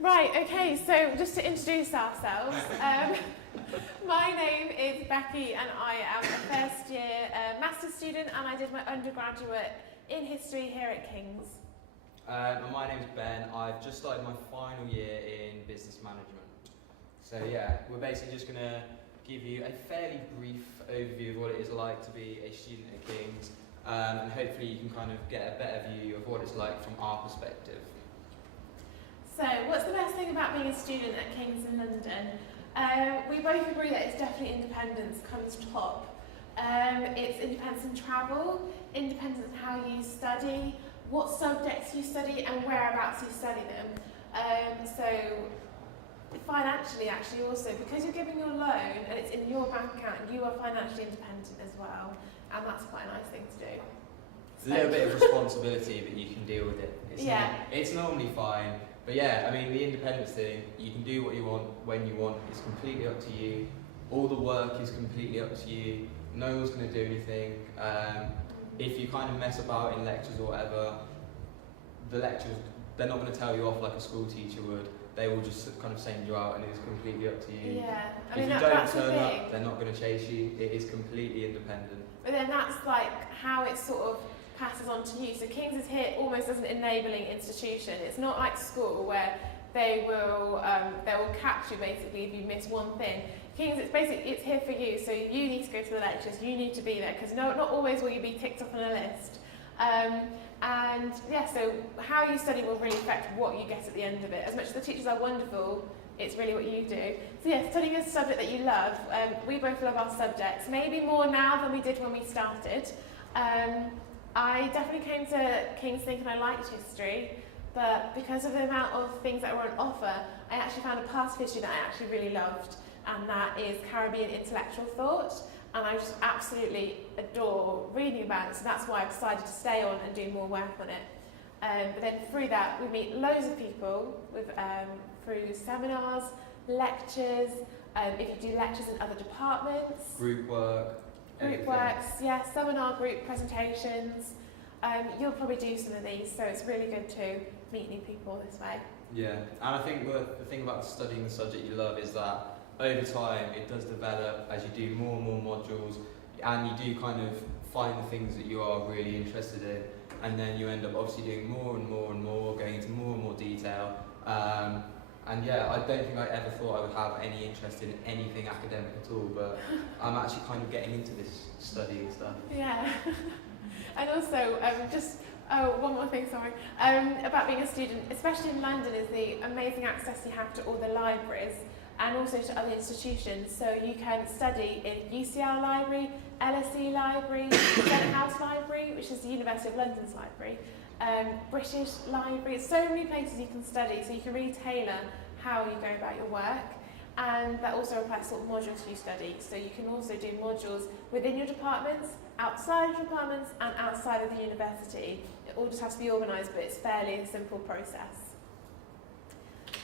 Right, okay, so just to introduce ourselves, my name is Becky and I am a first year master's student and I did my undergraduate in history here at King's. And my name's Ben. I've just started my final year in business management. So yeah, we're basically just going to give you a fairly brief overview of what it is like to be a student at King's, and hopefully you can kind of get a better view of what it's like from our perspective. So, what's the best thing about being a student at King's in London? We both agree that it's definitely independence comes top. It's independence in travel, independence in how you study, what subjects you study and whereabouts you study them. So financially actually also, because you're giving your loan and it's in your bank account, you are financially independent as well, and that's quite a nice thing to do. It's a little bit of responsibility, but you can deal with it. It's normally fine. But yeah, I mean, the independence thing, you can do what you want, when you want, it's completely up to you. All the work is completely up to you. No one's going to do anything. If you kind of mess about in lectures or whatever, the lecturers, they're not going to tell you off like a school teacher would. They will just kind of send you out and it's completely up to you. Yeah, if you don't turn up, they're not going to chase you. It is completely independent. But then that's like how it sort of passes on to you. So King's is here almost as an enabling institution. It's not like school where they will catch you basically if you miss one thing. King's, it's here for you, so you need to go to the lectures, you need to be there, because not always will you be ticked off on a list. And yeah, so how you study will really affect what you get at the end of it. As much as the teachers are wonderful, it's really what you do. So yeah, studying a subject that you love, we both love our subjects, maybe more now than we did when we started. I definitely came to King's thinking I liked history, but because of the amount of things that were on offer, I actually found a part of history that I actually really loved, and that is Caribbean intellectual thought, and I just absolutely adore reading about it, so that's why I decided to stay on and do more work on it. But then through that, we meet loads of people through seminars, lectures, if you do lectures in other departments. Group works, yeah, seminar group presentations. You'll probably do some of these, so it's really good to meet new people this way. Yeah, and I think the thing about studying the subject you love is that over time it does develop as you do more and more modules, and you do kind of find the things that you are really interested in, and then you end up obviously doing more and more, going into more and more detail. And yeah, I don't think I ever thought I would have any interest in anything academic at all, but I'm actually kind of getting into this study and stuff. Yeah. And also, one more thing, sorry, about being a student, especially in London, is the amazing access you have to all the libraries and also to other institutions. So you can study in UCL Library, LSE Library, Senate House Library, which is the University of London's library, British Library, so many places you can study, so you can really tailor how you go about your work. And that also applies to sort of modules you study. So you can also do modules within your departments, outside of your departments, and outside of the university. It all just has to be organised, but it's fairly a simple process.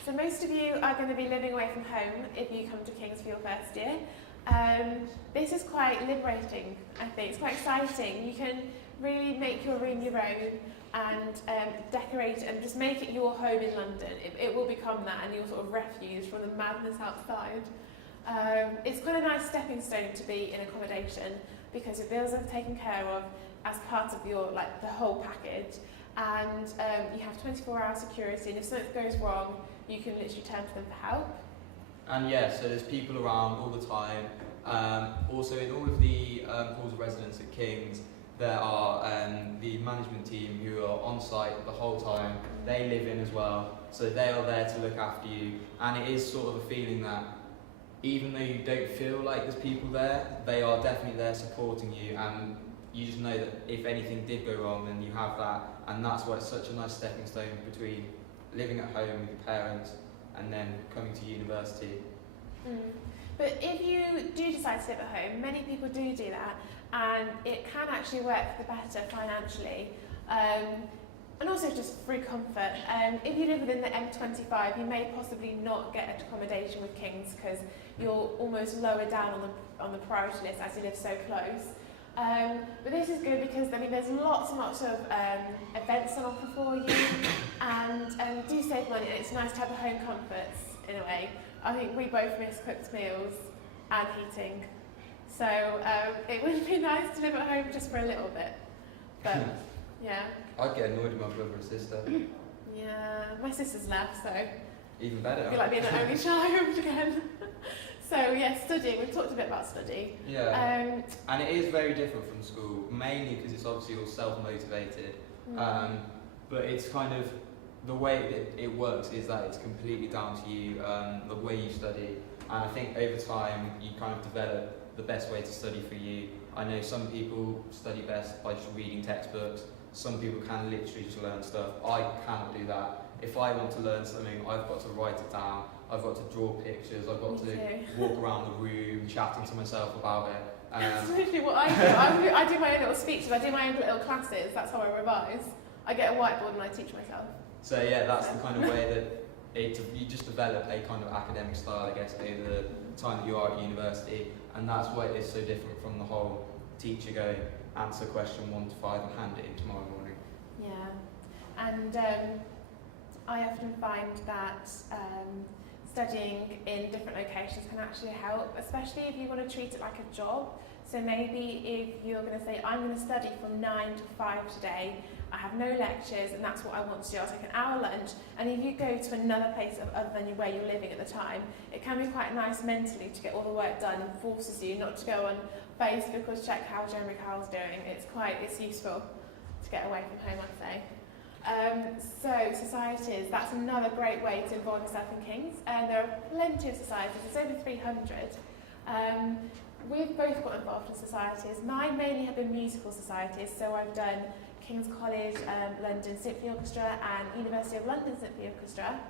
So most of you are going to be living away from home if you come to King's for your first year. This is quite liberating, I think. It's quite exciting. You can really make your room your own and decorate it and just make it your home in London. It will become that, and your sort of refuge from the madness outside. It's quite a nice stepping stone to be in accommodation because your bills are taken care of as part of your the whole package, and you have 24-hour security, and if something goes wrong, you can literally turn to them for help. And yeah, so there's people around all the time. Also in all of the halls of residence at King's, there are the management team who are on site the whole time. They live in as well, so they are there to look after you, and it is sort of a feeling that even though you don't feel like there's people there, they are definitely there supporting you, and you just know that if anything did go wrong, then you have that, and that's why it's such a nice stepping stone between living at home with your parents and then coming to university. But if you do decide to live at home, many people do that, and it can actually work for the better financially, and also just through comfort. If you live within the M25, you may possibly not get accommodation with King's because you're almost lower down on the priority list as you live so close. But this is good because I mean there's lots and lots of events on offer for you, and do save money. And it's nice to have the home comforts in a way. I think we both miss cooked meals and heating, so it would be nice to live at home just for a little bit. But yeah. I'd get annoyed with my brother and sister. Yeah, my sister's left, so Even better. it'd be like being an only child again. So yeah, studying. We've talked a bit about study. Yeah. And it is very different from school, mainly because it's obviously all self-motivated. But it's kind of the way it works is that it's completely down to you, the way you study. And I think over time you kind of develop the best way to study for you. I know some people study best by just reading textbooks. Some people can literally just learn stuff. I cannot do that. If I want to learn something, I've got to write it down. I've got to draw pictures. I've got to walk around the room, chatting to myself about it. That's literally what I do. I do my own little speeches. I do my own little classes. That's how I revise. I get a whiteboard and I teach myself. So yeah, that's the kind of way that you just develop a kind of academic style, I guess, over the time that you are at university. And that's why it is so different from the whole teacher going, answer question 1 to 5 and hand it in tomorrow morning. Yeah, and I often find that studying in different locations can actually help, especially if you want to treat it like a job. So maybe if you're going to say, I'm going to study from 9 to 5 today, I have no lectures and that's what I want to do, I'll take an hour lunch, and if you go to another place other than where you're living at the time, it can be quite nice mentally to get all the work done and forces you not to go on Facebook or check how Jeremy Carl's doing. It's useful to get away from home, I'd say. So societies, that's another great way to involve yourself in King's, and there are plenty of societies, there's over 300. We've both got involved in societies. Mine mainly have been musical societies, so I've done King's College London Symphony Orchestra and University of London Symphony Orchestra,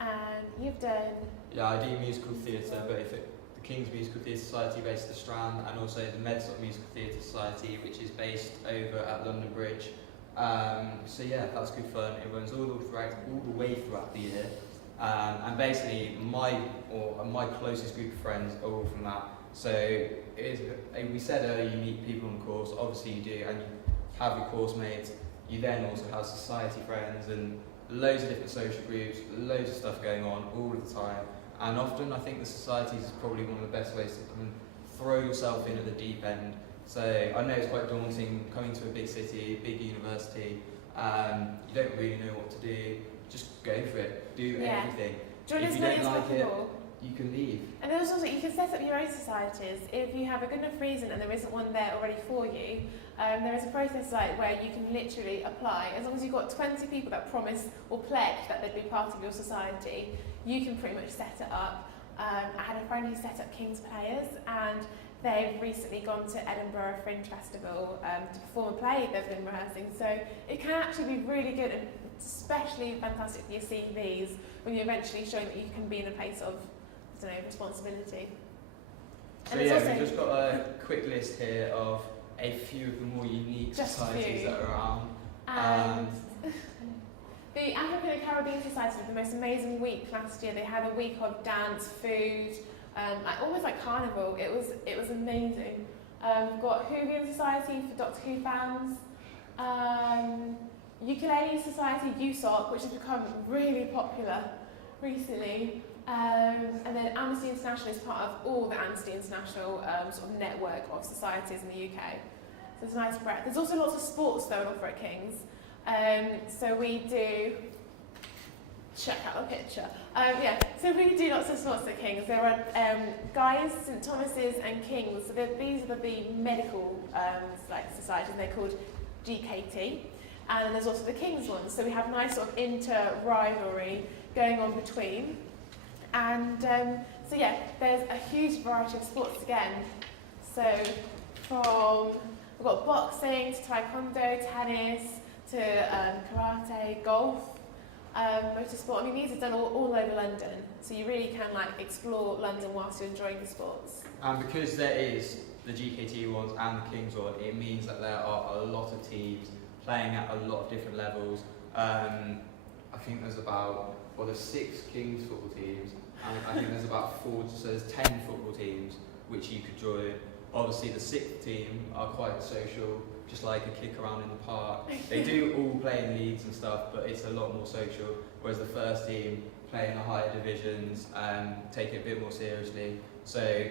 and you've done... Yeah, I do musical theatre, but the King's Musical Theatre Society based at the Strand, and also the Medstock Musical Theatre Society, which is based over at London Bridge. So yeah, that's good fun. It runs all the way throughout the year, and basically my closest group of friends are all from that. So we said earlier, you meet people on the course. Obviously you do, and you have your course mates. You then also have society friends and loads of different social groups, loads of stuff going on all of the time. And often I think the societies is probably one of the best ways to come and throw yourself in at the deep end. So I know it's quite daunting coming to a big city, a big university. You don't really know what to do. Just go for it. Do everything. If you don't like it, you can leave. And there's also, you can set up your own societies if you have a good enough reason and there isn't one there already for you. There is a process where you can literally apply. As long as you've got 20 people that promise or pledge that they'd be part of your society, you can pretty much set it up. I had a friend who set up King's Players, and they've recently gone to Edinburgh Fringe Festival to perform a play they've been rehearsing. So it can actually be really good, and especially fantastic for your CVs when you're eventually showing that you can be in a place of, I don't know, responsibility. So yeah, we've just got a quick list here of a few of the more unique societies that are around. And the African and Caribbean Society had the most amazing week last year. They had a week of dance, food, almost like carnival. It was amazing. We've got Whovian Society for Doctor Who fans. Ukulele Society, USOC, which has become really popular recently. And then Amnesty International is part of all the Amnesty International sort of network of societies in the UK. So there's a nice breadth. There's also lots of sports though on offer at King's. So we do, check out the picture. So we do lots of sports at King's. There are Guy's, St Thomas's and King's. So these are the medical societies, and they're called GKT. And there's also the King's ones. So we have nice sort of inter-rivalry going on between. And so yeah, there's a huge variety of sports again. So we've got boxing to taekwondo, tennis to karate, golf, motorsport. I mean, these are done all over London. So you really can explore London whilst you're enjoying the sports. And because there is the GKT ones and the King's one, it means that there are a lot of teams playing at a lot of different levels. I think there's there's 6 King's football teams, and I think there's about 4, so there's 10 football teams which you could join. obviously the sixth team are quite social, just like a kick around in the park. They do all play in leagues and stuff, but it's a lot more social, whereas the first team play in the higher divisions and take it a bit more seriously. So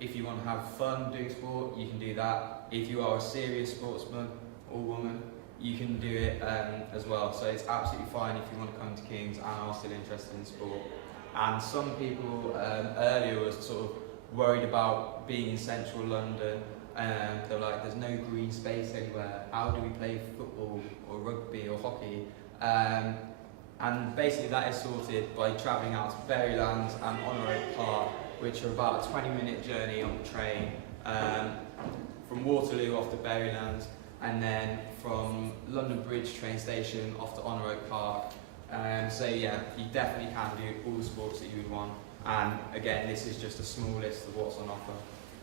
if you want to have fun doing sport, you can do that. If you are a serious sportsman or woman, you can do it as well. So it's absolutely fine if you want to come to King's and are still interested in sport. And some people earlier were sort of worried about being in central London, and they're like, there's no green space anywhere. How do we play football or rugby or hockey? And basically that is sorted by travelling out to Berrylands and Honour Oak Park, which are about a 20-minute journey on the train from Waterloo off to Berrylands, and then from London Bridge train station off to Honour Oak Park. So yeah, you definitely can do all the sports that you would want. And again, this is just a small list of what's on offer.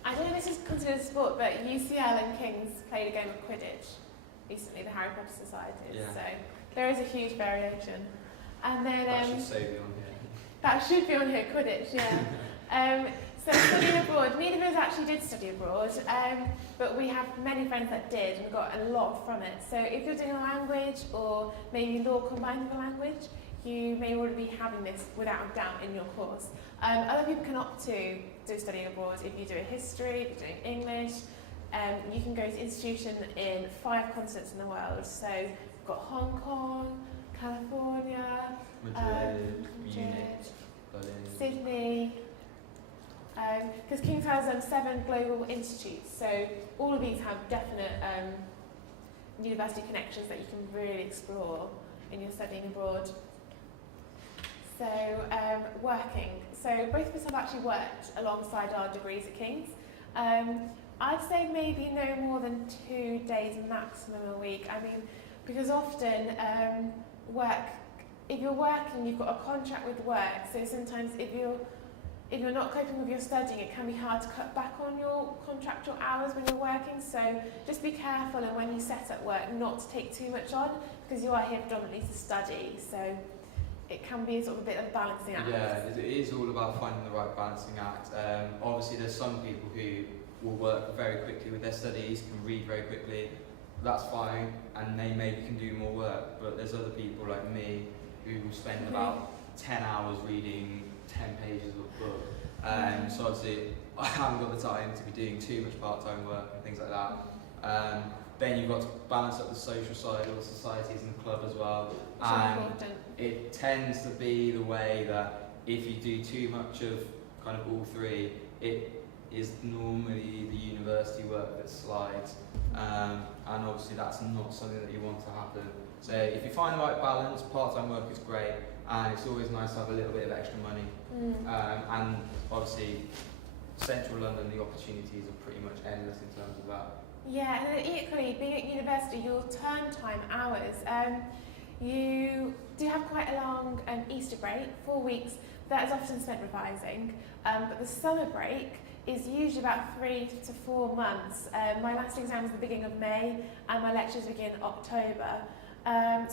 I don't know if this is considered a sport, but UCL and King's played a game of Quidditch recently, the Harry Potter Societies. Yeah. So there is a huge variation. And then That should so be on here. that should be on here, Quidditch, yeah. So studying abroad, neither of us actually did study abroad, but we have many friends that did and got a lot from it. So if you're doing a language or maybe law combined with a language, you may already be having this without a doubt in your course. Other people can opt to do studying abroad. If you do a history, if you're doing English, you can go to institution in 5 continents in the world. So we've got Hong Kong, California, Madrid, Munich, Berlin, Sydney, because King's has 7 global institutes, so all of these have definite university connections that you can really explore in your studying abroad. So working, so both of us have actually worked alongside our degrees at King's. I'd say maybe no more than 2 days maximum a week. I mean, because often if you're working, you've got a contract with work, so sometimes if you're not coping with your studying, it can be hard to cut back on your contractual hours when you're working. So just be careful, and when you set up work, not to take too much on, because you are here predominantly to study. So it can be sort of a bit of a balancing act. Yeah, it is all about finding the right balancing act. Obviously, there's some people who will work very quickly with their studies, can read very quickly. That's fine, and they maybe can do more work. But there's other people like me who will spend about 10 hours reading 10 pages of a book. So obviously I haven't got the time to be doing too much part-time work and things like that. Then you've got to balance up the social side, all the societies and the club as well. And it tends to be the way that if you do too much of kind of all 3, it is normally the university work that slides. And obviously that's not something that you want to happen. So if you find the right balance, part-time work is great, and it's always nice to have a little bit of extra money. And obviously, central London, the opportunities are pretty much endless in terms of that. Yeah, and then equally, being at university, your term time hours, you do have quite a long Easter break, 4 weeks. That is often spent revising, but the summer break is usually about 3 to 4 months. My last exam is the beginning of May, and my lectures begin October.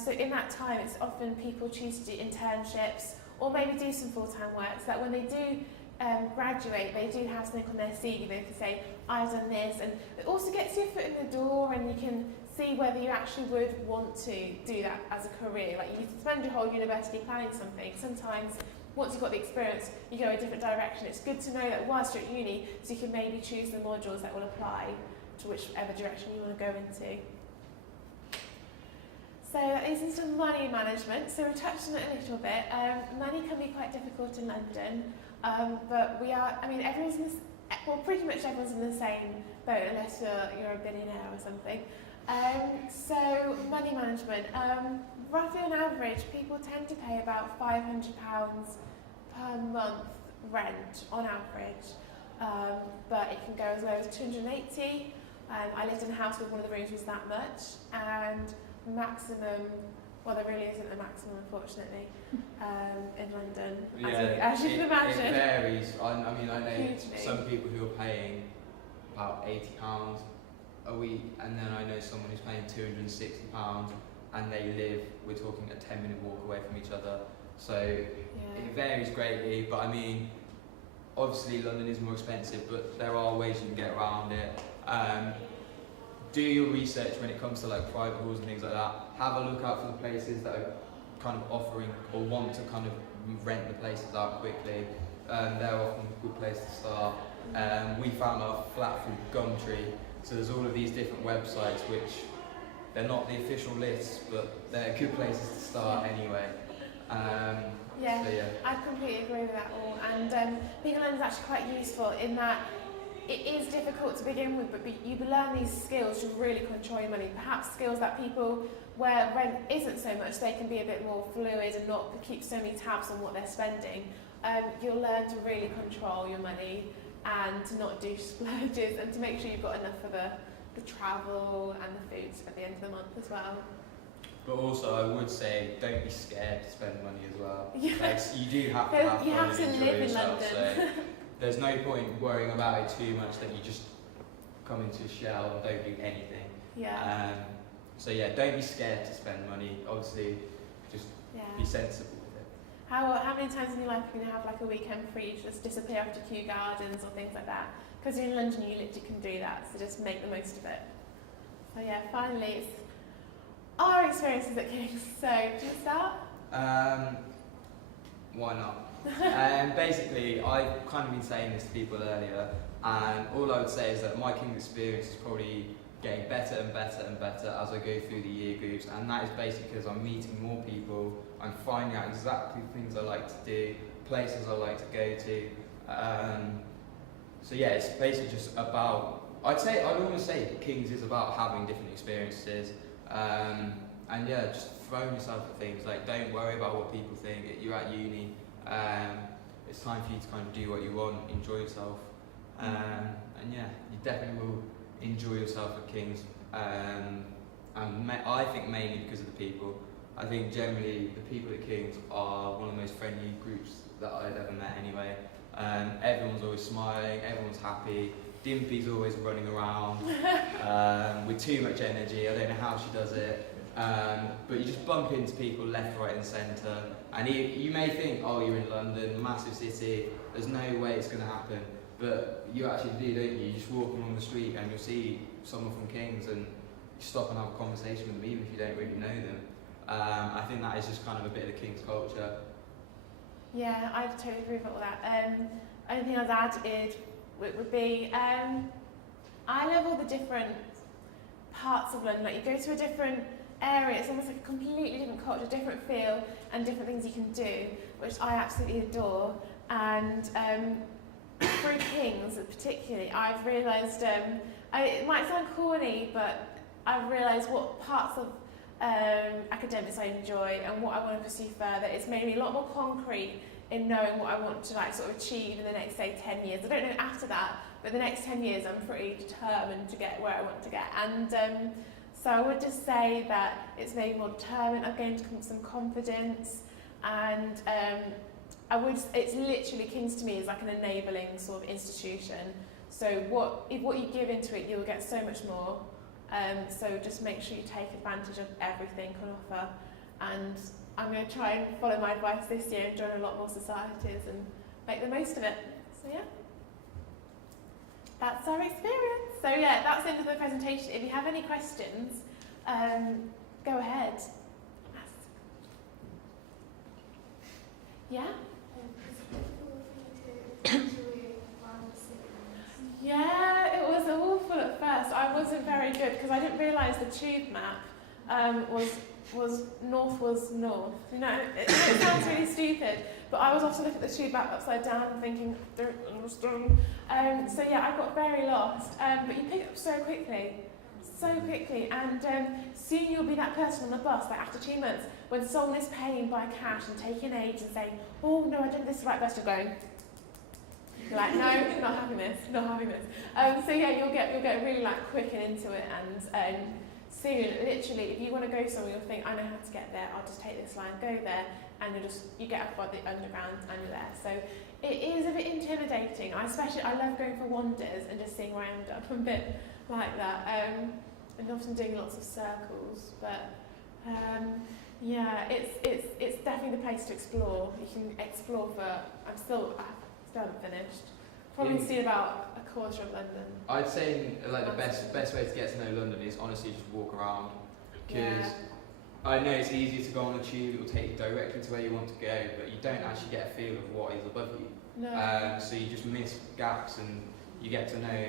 So in that time, it's often people choose to do internships or maybe do some full-time work, so that when they do graduate, they do have something on their CV. They can say, I've done this, and it also gets your foot in the door, and you can see whether you actually would want to do that as a career. Like, you spend your whole university planning something. Sometimes, once you've got the experience, you go a different direction. It's good to know that whilst you're at uni, so you can maybe choose the modules that will apply to whichever direction you want to go into. So that leads into money management. So we touched on it a little bit. Money can be quite difficult in London, but everyone's in this, well, pretty much everyone's in the same boat unless you're a billionaire or something. So money management, roughly on average, people tend to pay about £500 per month rent on average, but it can go as low as 280. I lived in a house where one of the rooms was that much, and maximum, well, there really isn't a maximum, unfortunately, in London, as you can imagine. It varies. I know Hugely. some people who are paying about £80 a week, and then I know someone who's paying £260, and they live, we're talking a 10-minute walk away from each other. So it varies greatly, but I mean, obviously London is more expensive, but there are ways you can get around it. Do your research when it comes to like private halls and things like that. Have a look out for the places that are kind of offering or want to kind of rent the places out quickly. They're often a good place to start. We found our flat through Gumtree, so there's all of these different websites which they're not the official lists, but they're good places to start anyway. Yeah, so yeah. I completely agree with that all. And being in London is actually quite useful in that it is difficult to begin with, but you learn these skills to really control your money. Perhaps skills that people where rent isn't so much, they can be a bit more fluid and not keep so many tabs on what they're spending. You'll learn to really control your money and to not do splurges and to make sure you've got enough for the travel and the food at the end of the month as well. But also, I would say, don't be scared to spend money as well. Yeah. Like, you do have to have fun you have to and enjoy live in yourself. London. So there's no point worrying about it too much that you just come into a shell and don't do anything. Yeah. So yeah, don't be scared to spend money. Obviously, just be sensible with it. How many times in your life are you going to have like a weekend free to just disappear off to Kew Gardens or things like that? Because you're in London, you literally can do that, so just make the most of it. So yeah, finally, it's our experiences at King's. So, do you start? Why not? Basically, I've kind of been saying this to people earlier, and all I would say is that my King's experience is probably getting better and better and better as I go through the year groups, and that is basically because I'm meeting more people, I'm finding out exactly things I like to do, places I like to go to. So yeah, it's basically just about, I'd almost say King's is about having different experiences, and yeah, just throwing yourself at things. Like, don't worry about what people think. You're at uni, it's time for you to kind of do what you want, enjoy yourself, and yeah, you definitely will enjoy yourself at King's, and I think mainly because of the people. I think generally the people at King's are one of the most friendly groups that I've ever met anyway. Everyone's always smiling, everyone's happy. Dimpy's always running around with too much energy. I don't know how she does it. But you just bump into people left, right and centre, and you may think, oh, you're in London, massive city, there's no way it's going to happen. But you actually do, don't you? You just walk along the street and you'll see someone from King's and you stop and have a conversation with them, even if you don't really know them. I think that is just kind of a bit of the King's culture. Yeah, I totally agree with all that. Only thing I'd add would be, I love all the different parts of London. Like, you go to a different area, it's almost like a completely different culture, different feel, and different things you can do, which I absolutely adore. And through King's particularly, I've realised, it might sound corny, but I've realised what parts of academics I enjoy and what I want to pursue further. It's made me a lot more concrete in knowing what I want to like sort of achieve in the next, say, 10 years. I don't know after that, but the next 10 years I'm pretty determined to get where I want to get. And so I would just say that it's made me more determined. I've gained some confidence, and it's literally, King's to me is like an enabling sort of institution. So what you give into it, you'll get so much more. So just make sure you take advantage of everything on offer, and I'm going to try and follow my advice this year and join a lot more societies and make the most of it. So yeah, that's our experience. So yeah, that's the end of the presentation. If you have any questions, go ahead. Ask. Yeah? Yeah, it was awful at first. I wasn't very good because I didn't realise the tube map was north. You know, it sounds really stupid, but I was often looking at the tube map upside down and thinking, don't understand. So yeah, I got very lost. But you pick it up so quickly, and soon you'll be that person on the bus, like after 2 months, when someone is paying by cash and taking age and saying, oh no, I didn't this the right bus, you're going. You're like, no, not having this. So yeah, you'll get really like quick and into it, and soon, literally, if you want to go somewhere, you'll think, I know how to get there. I'll just take this line, go there, and you get up by the underground and you're there. So it is a bit intimidating. I love going for wanders and just seeing where I end up. I'm a bit like that, and often doing lots of circles. But yeah, it's definitely the place to explore. You can explore for. I have still haven't finished. Probably seen about a quarter of London. I'd say like the best way to get to know London is honestly just walk around, because I know it's easy to go on the tube, it will take you directly to where you want to go, but you don't actually get a feel of what is above you. No. So you just miss gaps and you get to know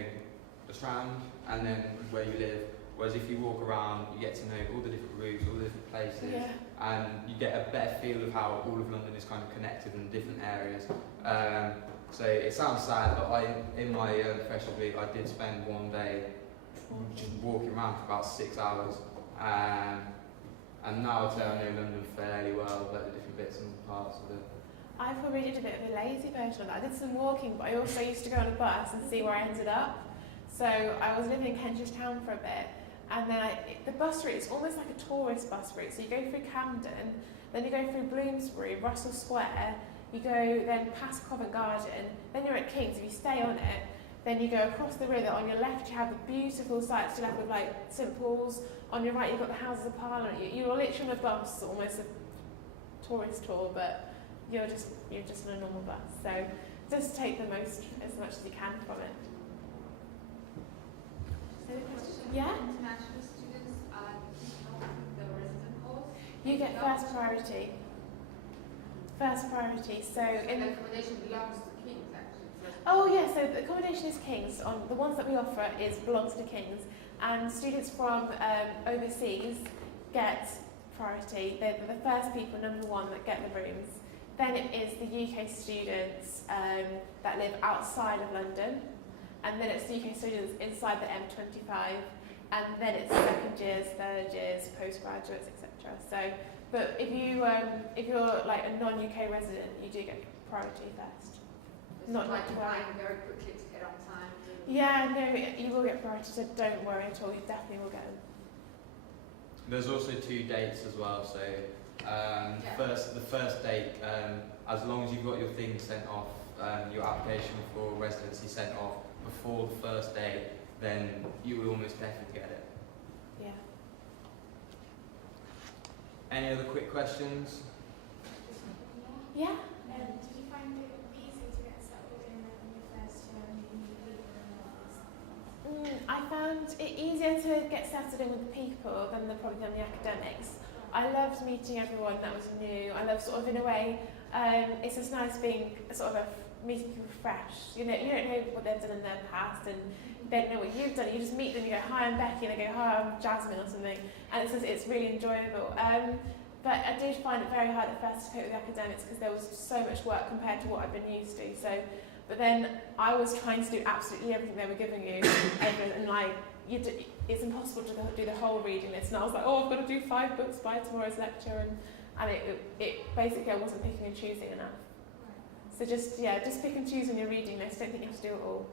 the Strand and then where you live. Whereas if you walk around, you get to know all the different routes, all the different places, and you get a better feel of how all of London is kind of connected in different areas. So it sounds sad, but in my professional week, I did spend one day just walking around for about 6 hours. And now I'd say I know London fairly well, like the different bits and parts of it. I probably did a bit of a lazy version of that. I did some walking, but I also used to go on a bus and see where I ended up. So I was living in Kentish Town for a bit, and then the bus route is almost like a tourist bus route. So you go through Camden, then you go through Bloomsbury, Russell Square, you go then past Covent Garden, then you're at King's. If you stay on it, then you go across the river. On your left, you have the beautiful sights to your left with like St Paul's. On your right, you've got the Houses of Parliament. You're literally on a bus, almost a tourist tour, but you're just on a normal bus. So just take the most, as much as you can from it. Any questions? Yeah? International students the resident halls? You get first priority. First priority. So And in the accommodation belongs to King's actually. oh yeah, so the accommodation is King's. On the ones that we offer belongs to King's, and students from overseas get priority. They're the first people, number one, that get the rooms. Then it is the UK students that live outside of London, and then it's the UK students inside the M25, and then it's second years, third years, postgraduates, etc. So, but if you're like a non-UK resident, you do get priority first. Not like to trying very quickly to get on time. Yeah, no, you will get priority, so don't worry at all. You definitely will get them. There's also 2 dates as well. So the first date, as long as you've got your things sent off, your application for residency sent off before the first day, then you will almost definitely get it. Yeah. Any other quick questions? Yeah. Did you find it easy to get settled in your first year and you meet people and I found it easier to get settled in with the people than probably than the academics. I loved meeting everyone that was new. I love sort of in a way, it's just nice being sort of meeting people fresh. You know, you don't know what they've done in their past and they don't know what you've done. You just meet them, you go, hi, I'm Becky, and I go, hi, I'm Jasmine or something. And it's really enjoyable. But I did find it very hard at first to cope with the academics because there was so much work compared to what I've been used to. So, but then I was trying to do absolutely everything they were giving you, and like it's impossible to do the whole reading list. And I was like, oh, I've got to do 5 books by tomorrow's lecture, and it basically I wasn't picking and choosing enough. So just pick and choose on your reading list. Don't think you have to do it all.